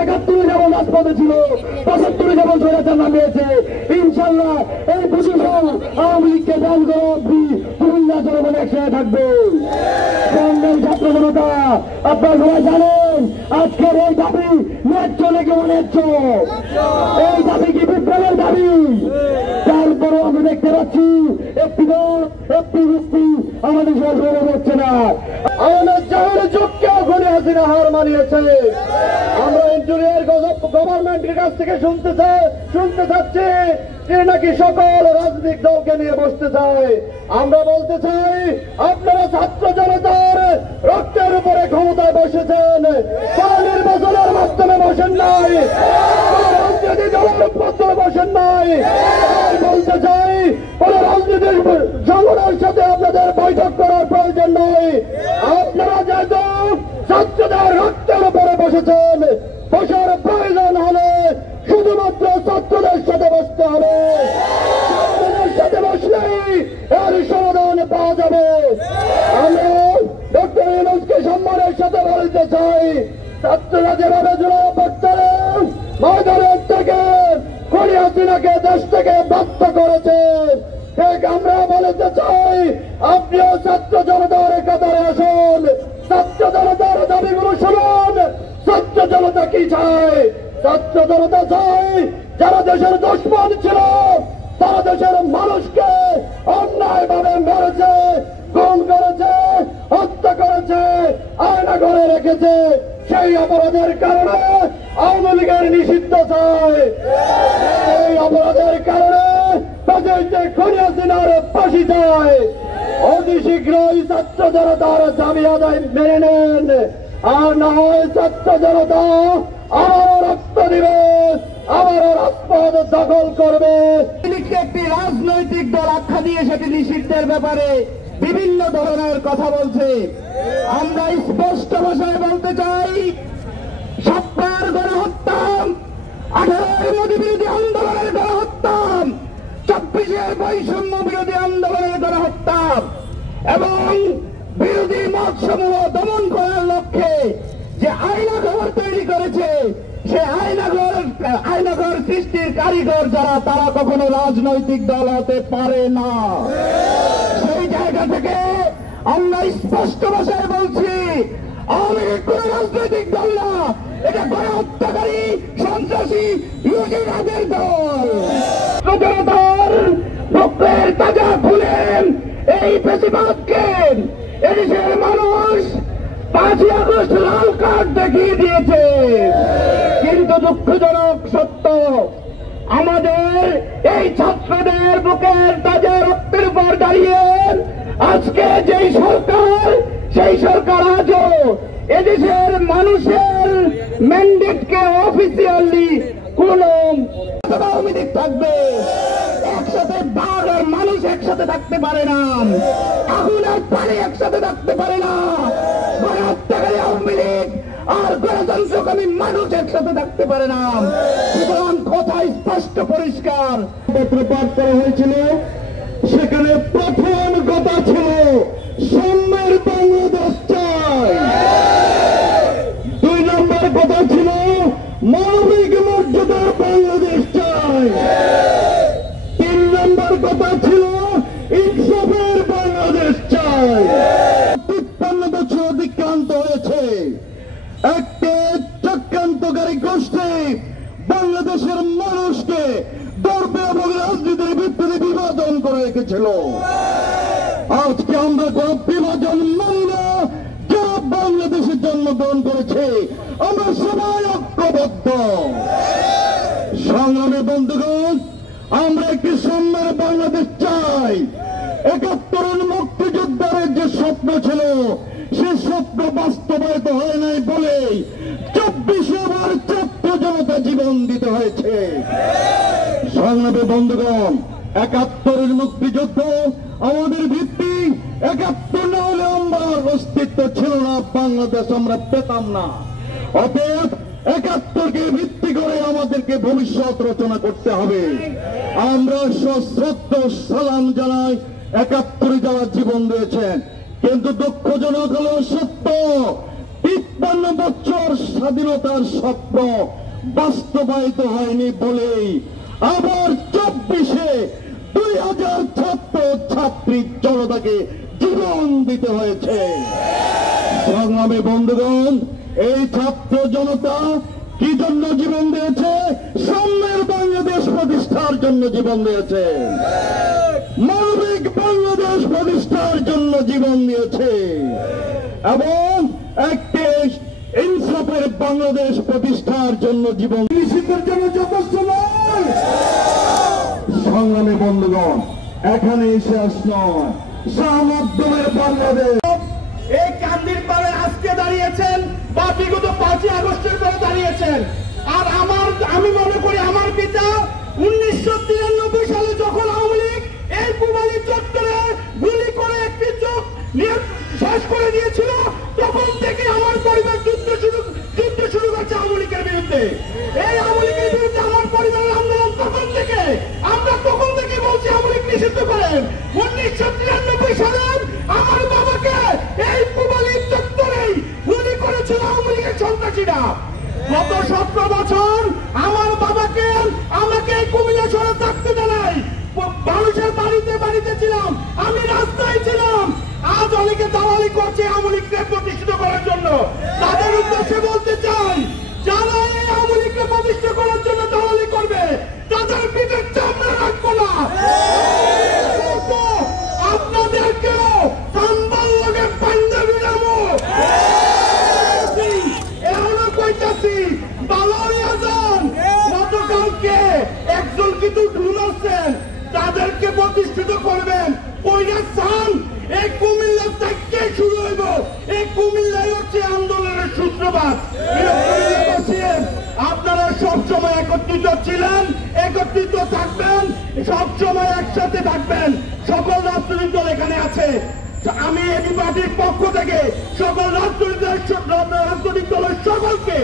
71 যেমন রাজপথে ছিল, 75 যেমন স্বৈরাচার নামিয়েছে, ইনশাল্লাহ এই 25 আওয়ামী লীগকে দান করে কুমিল্লা জনগণ একসাথে থাকবে। সংগ্রামী ছাত্র জনতা, আপনারা সবাই জানেন আজকের এই দাবি ন্যায্য নাকি অন্যায্য? এই দাবি কি বিপ্লবের দাবি? তারপরও আমরা দেখতে পাচ্ছি একটি ব্যক্তি আমাদের সরকার হচ্ছে না। আমাদের জাহানের যুগকেও ঘুরে হাসিনা হার মানিয়েছে। আমরা ইঞ্জিনিয়ার গভর্নমেন্টের কাছ থেকে শুনতে চাচ্ছি যে নাকি সকল রাজনৈতিক দলকে নিয়ে বসতে চায়। আমরা বলতে চাই, আপনারা ছাত্র জনতার রক্তের উপরে ক্ষমতায় বসেছেন, কোন নির্বাচনের মাধ্যমে বসেন নাই, কোন রাজনীতি দলের মাধ্যমে বসেন নাই। বলতে চাই, কোন রাজনীতির সংগঠনের সাথে আপনাদের বৈঠক করার প্রয়োজন নয়। আপনারা যেহেতু ছাত্রদের রক্তের উপরে বসেছেন, বসার প্রয়োজন হলে শুধুমাত্র ছাত্রদের সাথে বসতে হবে। ছাত্রদের সাথে বসলেই এর সমাধান পাওয়া যাবে। আমরা ডক্টর ইউনূসকে সম্মানের সাথে বলতে চাই, ছাত্ররা যেভাবে জুলাই অভ্যুত্থানে ময়দানের থেকে খুনি হাসিনাকে দেশ থেকে বাধ্য করেছে, ঠিক আমরা বলতে চাই আপনিও ছাত্র জনতার কাতারে আসুন, ছাত্র জনতার দাবিগুলো শুনুন। ছাত্র জনতা কি চায়? ছাত্র জনতা চায় যারা দেশের দুশমন ছিল, তারা দেশের মানুষকে অন্যায়ভাবে মেরেছে, খুন করেছে, হত্যা করেছে, আয়না ঘরে রেখেছে, সেই অপরাধের কারণে আওয়ামী লীগের নিষিদ্ধ চায়। এই অপরাধের কারণে খুনি হাসিনার ফাঁসি চায়। অতি শীঘ্রই ছাত্র জনতার দাবি আদায় মেনে নেন, আর না হয় ছাত্র জনতা আবারও রক্ত দিবে, আবারও রাজপথ দখল করবে। একটি রাজনৈতিক দল আখ্যা দিয়ে সেটি নিষিদ্ধের ব্যাপারে বিভিন্ন ধরনের কথা বলছে। আমরা স্পষ্ট ভাষায় বলতে চাই, ৭০ গণহত্যা, ১৮ মোদী বিরোধী আন্দোলনের গণহত্যা, ২৪ বৈষম্য বিরোধী আন্দোলনের গণহত্যা এবং বিরোধী মতসমূহ দমন করার লক্ষ্যে যে আয়নাঘর তৈরি করেছে, সে আয়নাঘর সৃষ্টির কারিগর যারা, তারা কখনো রাজনৈতিক দল হতে পারে না। সেই জায়গা থেকে আমরা স্পষ্ট ভাষায় বলছি, আওয়ামী লীগ কোন রাজনৈতিক দল না, এটা গণহত্যাকারী সন্ত্রাসী লুটেরাদের দল। জনতার বুকের তাজা খুলে এই ফ্যাসিবাদকে এদেশের মানুষ ৫ই আগস্ট লাল কার্ড দেখিয়ে দিয়েছে। কিন্তু দুঃখজনক সত্য, আমাদের এই ছাত্রদের বুকের তাজা রক্তের উপর দাঁড়িয়ে আজকে যেই সরকার, সেই সরকার আজও এদেশের মানুষের ম্যান্ডেটকে অফিসিয়ালি কোন আওয়ামী লীগ থাকবে, একসাথে বাঘ আর মানুষ একসাথে থাকতে পারে না, আগুন আর পানি একসাথে থাকতে পারে না। গণহত্যাকারী আওয়ামী লীগ আর গণতন্ত্রকামী মানুষ একসাথে থাকতে পারে না। সুতরাং কথা স্পষ্ট পরিষ্কার। পত্র পাঠ করা হয়েছিল, সেখানে প্রথম কথা ছিল সাম্যের বাংলাদেশ চাই, ২ নম্বর কথা ছিল মানবিক মর্যাদার বাংলাদেশ চাই, ৩ নম্বর কথা ছিল ইনসাফের বাংলাদেশ চাই। ৫৩ বছর অতিক্রান্ত হয়েছে, একটা চক্রান্তকারী গোষ্ঠী বাংলাদেশের মানুষকে ধর্মে এবং রাজনীতির ভিত্তিতে বিভাজন করে রেখেছিল। আজকে আমরা কোন বিভাজন মানি না। যারা বাংলাদেশের জন্মগ্রহণ করেছে আমরা সবাই ঐক্যবদ্ধ। সংগ্রামী বন্ধুগণ, আমরা একটি সাম্যের বাংলাদেশ চাই। ৭১ মুক্তিযোদ্ধারের যে স্বপ্ন ছিল, সে স্বপ্ন বাস্তবায়িত হয় নাই বলে ২৪ বার ছাত্র জনতা জীবন দিতে হয়েছে। সংগ্রামী বন্ধুগণ, ৭১ মুক্তিযুদ্ধ আমাদের ভিত্তি, ৭১ না হলে আমার অস্তিত্ব ছিল না, বাংলাদেশ আমরা পেতাম না। অতএব ৭১কে ভিত্তি করে আমাদেরকে ভবিষ্যৎ রচনা করতে হবে। আমরা সশ্রদ্ধ সালাম জানাই ৭১ যারা জীবন দিয়েছেন, কিন্তু দুঃখজনক হলেও সত্য, ৫ 55 বছর স্বাধীনতার স্বপ্ন বাস্তবায়িত হয়নি বলেই আবার 24-এ 2000 ছাত্র ছাত্রী জনতাকে জীবন দিতে হয়েছে। সংগ্রামী বন্ধুগণ, এই ছাত্র জনতা কি জন্য জীবন দিয়েছে? সাম্যের বাংলাদেশ প্রতিষ্ঠার জন্য জীবন দিয়েছে, মানবিক বাংলাদেশ প্রতিষ্ঠার জন্য জীবন দিয়েছে এবং একটি ইনসাফের বাংলাদেশ প্রতিষ্ঠার জন্য জীবন নিশ্চিতের জন্য যথেষ্ট নয়। সংগ্রামী বন্ধুগণ, এখানে শেষ নয়, সামাধ্যমের বাংলাদেশ এই কান্দির পারে আজকে দাঁড়িয়েছেন বা বিগত 5ই আগস্টের পরে দাঁড়িয়েছেন। আর আমি মনে করি আমার পিতা 1993 সালে যখন আওয়ামী লীগ এই কুমারী চত্বরে গুলি করে একটি চোখ শেষ করে দিয়েছিল, তখন থেকে আমার পরিবার যুদ্ধ শুরু করছে আওয়ামী লীগের বিরুদ্ধে। এই আওয়ামী লীগের বিরুদ্ধে আমার পরিবারের আন্দোলন তখন থেকে, আমরা তখন থেকে বলছি আওয়ামী লীগ নিষিদ্ধ করেন। 1993 সালে আমার বাবাকে এই কুমারী চত্বরেই গুলি করেছিল আওয়ামী লীগের সন্ত্রাসীরা। গত 17 বছর আমার বাবাকে আমাকে কুমিল্লা শহরে থাকতে দেয়, মানুষের বাড়িতে বাড়িতে ছিলাম, আমি রাস্তায় ছিলাম। আজ অনেকে দালালি করছে আওয়ামী লীগকে প্রতিষ্ঠিত করার জন্য। তাদের উদ্দেশ্যে বলতে চাই, যারা এই আওয়ামী লীগকে প্রতিষ্ঠা করার জন্য দালালি করবে তাদের পিঠের চামড়া রাখবো না। আপনাদেরকেও কাম্বাল লগে পাঞ্জাবি নামো এখনো কইতাছি, বালাইয়া যান। গতকালকে একজন কিন্তু ঢুলাচ্ছেন, তাদেরকে প্রতিষ্ঠিত করবেন। কইরা চান এই কুমিল্লা থেকে শুরু হইব, এই কুমিল্লাই হচ্ছে আন্দোলনের সূত্রপাত। আপনারা সবসময় একত্রিত ছিলেন, একত্রিত থাকবেন, সবসময় একসাথে থাকবেন। সকল রাজনৈতিক দল এখানে আছে, আমি এবি পার্টির পক্ষ থেকে সকল রাজনৈতিক দলের সকলকে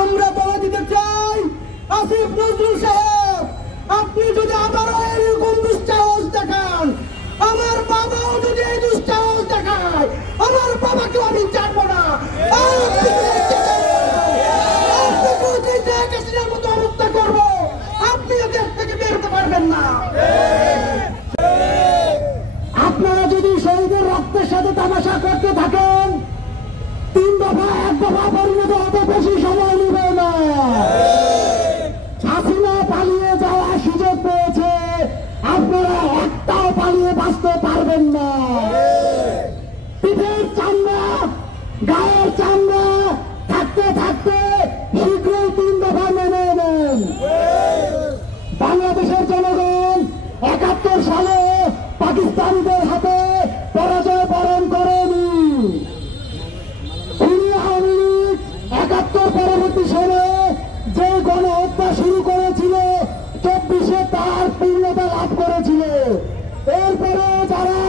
আমরা বলে দিতে চাই, আসিফ নজরুল সাহেব, আপনি যদি আবারও এরকম দুঃসাহস দেখান, আমার বাবাও যদি এই দুঃসাহস দেখায়, আমার বাবাকেও আমি ছাড়বো না। মতো অবস্থা করবো, আপনি দেশ থেকে বের হতে পারবেন না। আপনারা যদি শহীদের রক্তের সাথে তামাশা করতে থাকেন, 3 দফা 1 দফা পরিণত হতে বেশি সময় নিবে না। হাসিনা পালিয়ে যাওয়ার সুযোগ পেয়েছে, আপনারা একটাও পালিয়ে বাঁচতে পারবেন না। পিঠের চামড়া, গায়ের চামড়া থাকতে থাকতে শীঘ্রই 3 দফা মেনে নেন। বাংলাদেশের জনগণ 71 সালে পাকিস্তানিদের হাতে পরাজয় বরণ করেনি। আওয়ামী লীগ 71 পরবর্তী সময়ে যে গণহত্যা শুরু করেছিল, 24-এ তার পূর্ণতা লাভ করেছিল। এরপরে যারা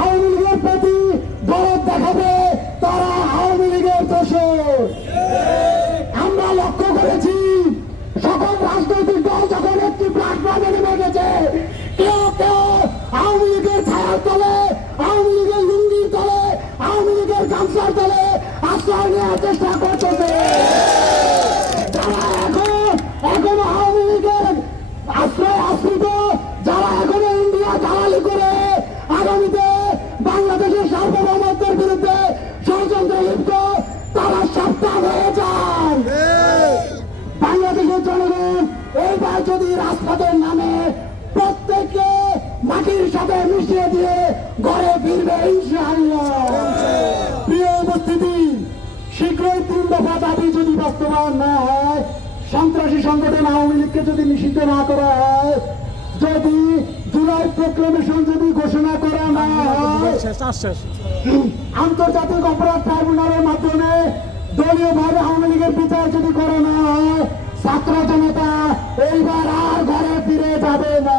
আওয়ামী লীগের প্রতি দরদ দেখাবে তারা আওয়ামী লীগের দোষর। আমরা লক্ষ্য করেছি, সকল রাজনৈতিক দল যখন একটি প্ল্যাটফর্মে নেমে গেছে, কেউ কেউ আওয়ামী লীগের ছায়ার তলে, আওয়ামী লীগের লুঙ্গির তলে, আওয়ামী লীগের গামছার তলে আশ্রয় নেওয়ার চেষ্টা করতেছে। যারা এখনো আওয়ামী লীগের আশ্রয় আশ্রিত, যারা এখনো ইন্ডিয়া দালালি করে আগামীতে বাংলাদেশের সার্বভৌমত্বের বিরুদ্ধে ষড়যন্ত্রে লিপ্ত, তারা সাবধান হয়ে যান। বাংলাদেশের জনগণ এইবার যদি রাজপথের নামে প্রত্যেককে মাটির সাথে মিশিয়ে দিয়ে ঘরে ফিরবে ইনশাআল্লাহ। প্রিয় উপস্থিতি, শীঘ্রই 3 দফা দাবি যদি বাস্তবায়ন না হয়, সন্ত্রাসী সংগঠন আওয়ামী লীগকে যদি নিষিদ্ধ না করা হয়, যদি জুলাই প্রক্লেমেশন যদি ঘোষণা করা না হয়, আন্তর্জাতিক অপরাধ ট্রাইব্যুনালের মাধ্যমে দলীয়ভাবে আওয়ামী লীগের বিচার যদি করা না হয়, ছাত্র জনতা এইবার আর ঘরে ফিরে যাবে না।